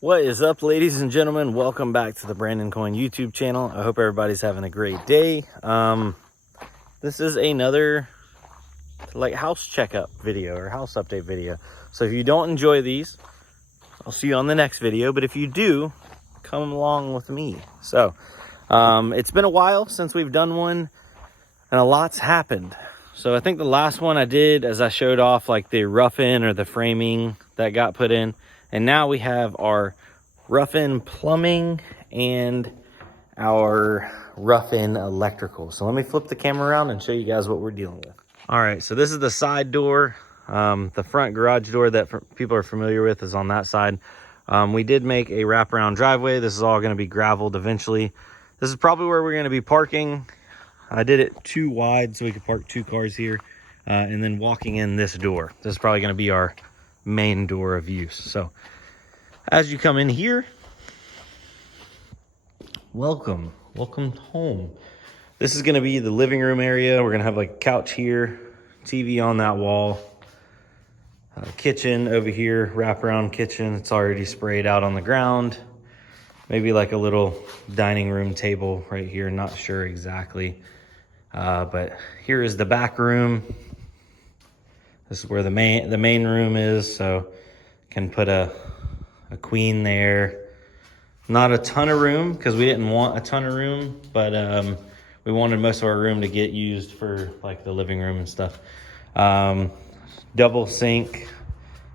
What is up, ladies and gentlemen? Welcome back to the Brandon Coin YouTube channel. I hope everybody's having a great day. This is another house checkup video or house update video. So if you don't enjoy these, I'll see you on the next video. But if you do, come along with me. So it's been a while since we've done one, and a lot's happened. So I think the last one I did, as I showed off like the rough-in or the framing that got put in. And now we have our rough-in plumbing and our rough-in electrical. So let me flip the camera around and show you guys what we're dealing with. All right, so this is the side door. The front garage door that people are familiar with is on that side. We did make a wraparound driveway. This is all gonna be gravelled eventually. This is probably where we're gonna be parking. I did it too wide so we could park 2 cars here. And then walking in this door. This is probably gonna be our main door of use. So as you come in here, welcome home. This is going to be the living room area. We're going to have like a couch here, TV on that wall, kitchen over here, wraparound kitchen. It's already sprayed out on the ground. Maybe like a little dining room table right here, not sure exactly. But here is the back room. This is where the main room is, so can put a queen there. Not a ton of room because we didn't want a ton of room, but we wanted most of our room to get used for like the living room and stuff. Double sink,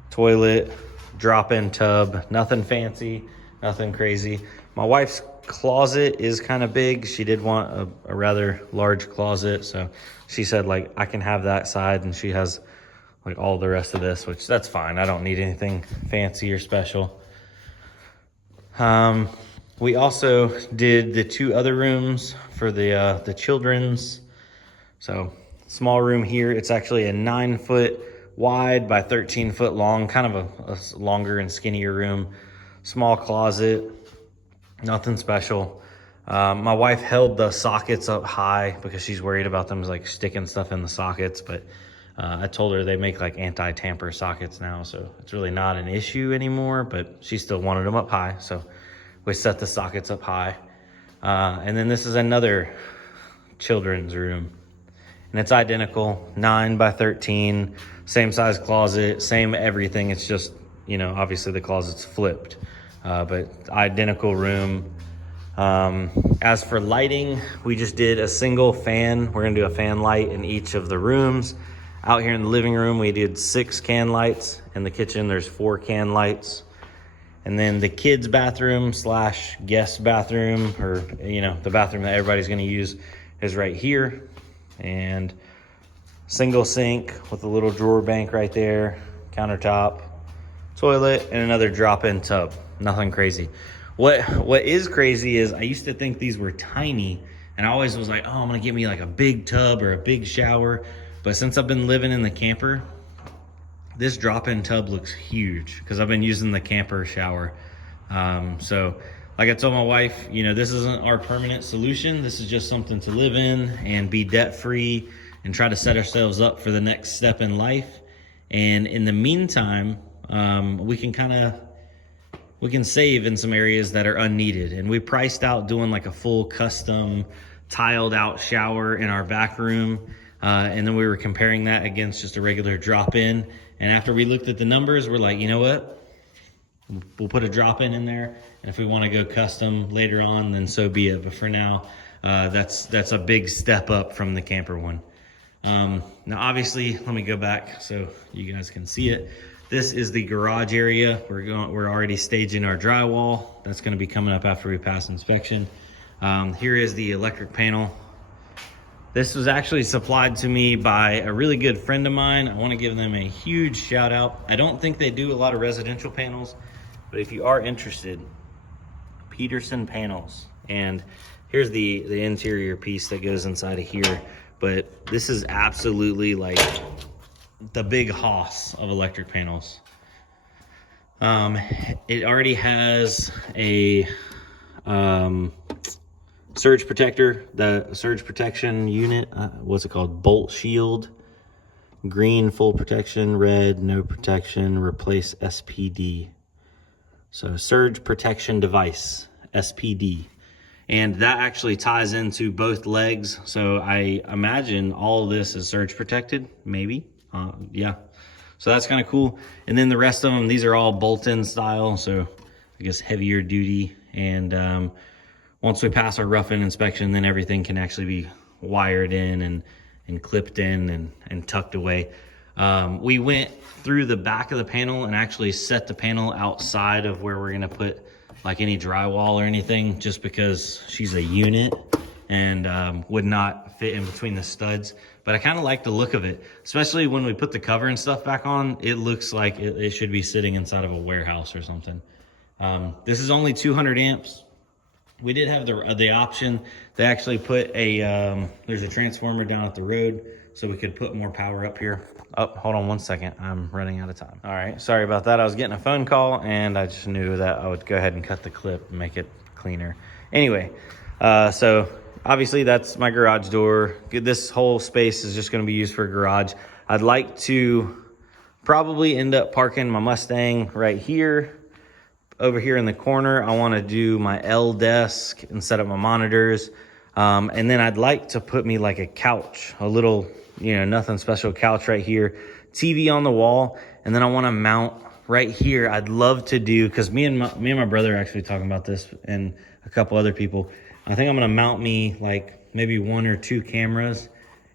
toilet, drop-in tub, nothing fancy, nothing crazy. My wife's closet is kind of big. She did want a rather large closet, so she said like I can have that side, and she has like all the rest of this, which that's fine. I don't need anything fancy or special. We also did the 2 other rooms for the children's. So small room here. It's actually a 9-foot wide by 13-foot long, kind of a longer and skinnier room. Small closet, nothing special. My wife held the sockets up high because she's worried about them like sticking stuff in the sockets, but I told her they make like anti-tamper sockets now, so it's really not an issue anymore, but she still wanted them up high, so we set the sockets up high. And then this is another children's room, and it's identical, 9 by 13, same size closet, same everything. It's just, you know, obviously the closet's flipped, but identical room. As for lighting, we just did a single fan. We're gonna do a fan light in each of the rooms. Out here in the living room, we did 6 can lights. In the kitchen, there's 4 can lights. And then the kids' bathroom / guest bathroom, or, you know, the bathroom that everybody's gonna use is right here. And single sink with a little drawer bank right there, countertop, toilet, and another drop-in tub. Nothing crazy. What is crazy is I used to think these were tiny, and I always was like, oh, I'm gonna get me like a big tub or a big shower. But since I've been living in the camper, this drop-in tub looks huge because I've been using the camper shower. So like I told my wife, you know, this isn't our permanent solution. This is just something to live in and be debt-free and try to set ourselves up for the next step in life. And in the meantime, we can save in some areas that are unneeded. And we priced out doing like a full custom tiled out shower in our back room. And then we were comparing that against just a regular drop-in. And after we looked at the numbers, we're like, you know what? We'll put a drop-in in there. And if we want to go custom later on, then so be it. But for now, that's a big step up from the camper one. Now, obviously, let me go back so you guys can see it. This is the garage area. We're already staging our drywall. That's going to be coming up after we pass inspection. Here is the electric panel. This was actually supplied to me by a really good friend of mine. I want to give them a huge shout out. I don't think they do a lot of residential panels, but if you are interested, Peterson Panels. And here's the interior piece that goes inside of here. But this is absolutely like the big hoss of electric panels. It already has a surge protector, the surge protection unit, what's it called? Bolt shield, green full protection, red no protection, replace SPD. So surge protection device, SPD. And that actually ties into both legs. So I imagine all of this is surge protected, maybe. Yeah. So that's kind of cool. And then the rest of them, these are all bolt-in style. So I guess heavier duty. And once we pass our rough-in inspection, then everything can actually be wired in and clipped in and tucked away. We went through the back of the panel and actually set the panel outside of where we're gonna put like any drywall or anything, just because she's a unit and would not fit in between the studs. But I kind of like the look of it, especially when we put the cover and stuff back on. It looks like it should be sitting inside of a warehouse or something. This is only 200 amps. We did have the option. They actually put a, there's a transformer down at the road, so we could put more power up here. Oh, hold on one second. I'm running out of time. All right, sorry about that. I was getting a phone call and I just knew that I would go ahead and cut the clip and make it cleaner. Anyway, so obviously that's my garage door. This whole space is just gonna be used for a garage. I'd like to probably end up parking my Mustang right here. Over here in the corner, I want to do my L desk and set up my monitors. And then I'd like to put me like a couch, a little, nothing special couch right here, TV on the wall. And then I want to mount right here. I'd love to do, because me and my brother are actually talking about this and a couple other people. I think I'm going to mount me like maybe 1 or 2 cameras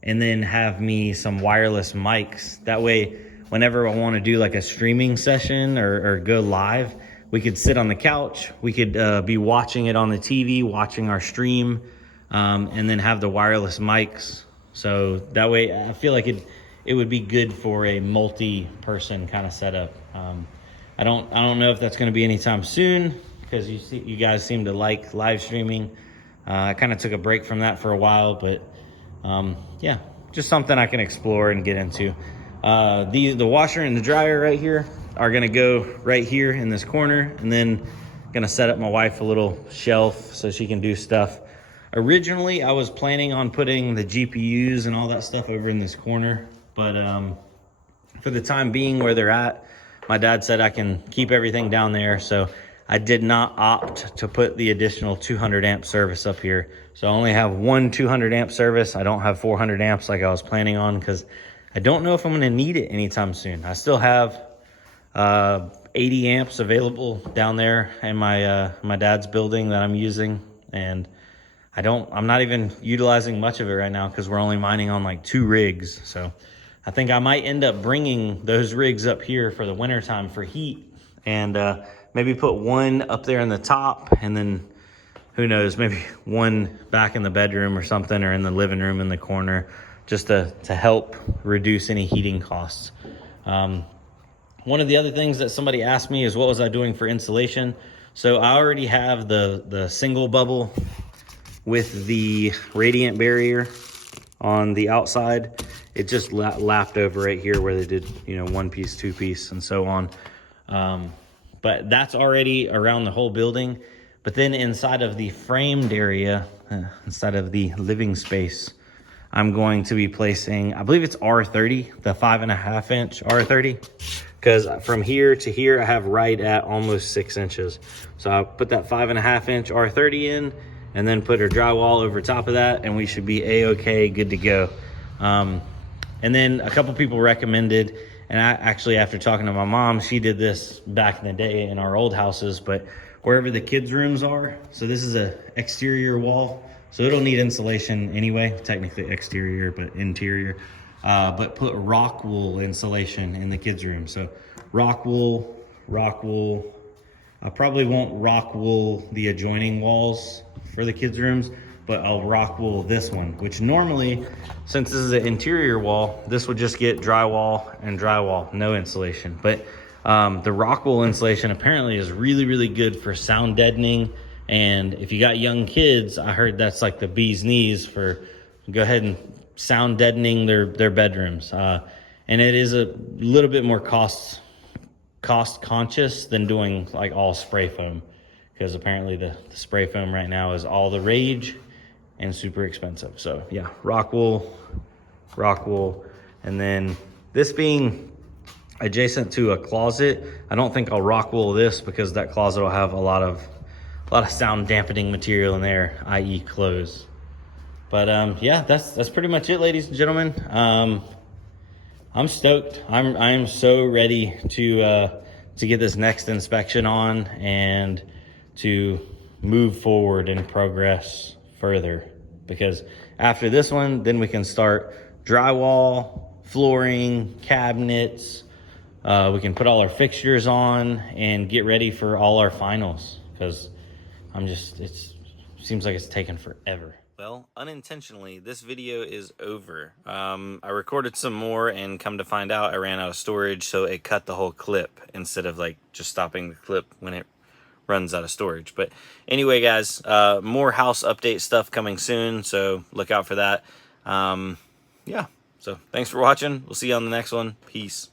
and then have me some wireless mics. That way, whenever I want to do like a streaming session or go live, we could sit on the couch, we could be watching it on the TV, watching our stream, and then have the wireless mics. So that way, I feel like it would be good for a multi-person kind of setup. I don't know if that's going to be anytime soon, because you guys seem to like live streaming. I kind of took a break from that for a while, but yeah, just something I can explore and get into. The washer and the dryer right here are gonna go right here in this corner, and then gonna set up my wife a little shelf so she can do stuff. Originally, I was planning on putting the GPUs and all that stuff over in this corner, but for the time being where they're at, my dad said I can keep everything down there, so I did not opt to put the additional 200 amp service up here. So I only have one 200 amp service. I don't have 400 amps like I was planning on, because I don't know if I'm gonna need it anytime soon. I still have 80 amps available down there in my dad's building that I'm using, and I'm not even utilizing much of it right now because we're only mining on like 2 rigs. So I think I might end up bringing those rigs up here for the wintertime for heat, and maybe put one up there in the top, and then who knows, maybe one back in the bedroom or something, or in the living room in the corner, just to help reduce any heating costs. One of the other things that somebody asked me is what was I doing for insulation? So I already have the single bubble with the radiant barrier on the outside. It just lapped over right here where they did, 1 piece, 2 piece, and so on. But that's already around the whole building. But then inside of the framed area, inside of the living space, I'm going to be placing, I believe it's R30, the 5.5 inch R30. Because from here to here, I have right at almost 6 inches. So I'll put that 5.5 inch R30 in, and then put our drywall over top of that, and we should be A-okay, good to go. And then a couple people recommended, and I actually, after talking to my mom, she did this back in the day in our old houses, but wherever the kids' rooms are, so this is a exterior wall, so it'll need insulation anyway, technically exterior, but interior. But put rock wool insulation in the kids' room. So rock wool. I probably won't rock wool the adjoining walls for the kids' rooms, but I'll rock wool this one, which normally, since this is an interior wall, this would just get drywall and drywall, no insulation. But the rock wool insulation apparently is really, really good for sound deadening. And if you got young kids, I heard that's like the bee's knees for go ahead and sound deadening their bedrooms. And it is a little bit more cost conscious than doing like all spray foam, because apparently the spray foam right now is all the rage and super expensive. So yeah, rock wool. And then this being adjacent to a closet. I don't think I'll rock wool this because that closet will have a lot of sound dampening material in there, i.e. clothes. But yeah, that's pretty much it, ladies and gentlemen. I'm stoked. I am so ready to get this next inspection on and to move forward and progress further, because after this one, then we can start drywall, flooring, cabinets. We can put all our fixtures on and get ready for all our finals, because it seems like it's taken forever. Well, unintentionally, this video is over. I recorded some more, and come to find out, I ran out of storage, so it cut the whole clip instead of like just stopping the clip when it runs out of storage. But anyway, guys, more house update stuff coming soon, so look out for that. Yeah, so thanks for watching. We'll see you on the next one. Peace.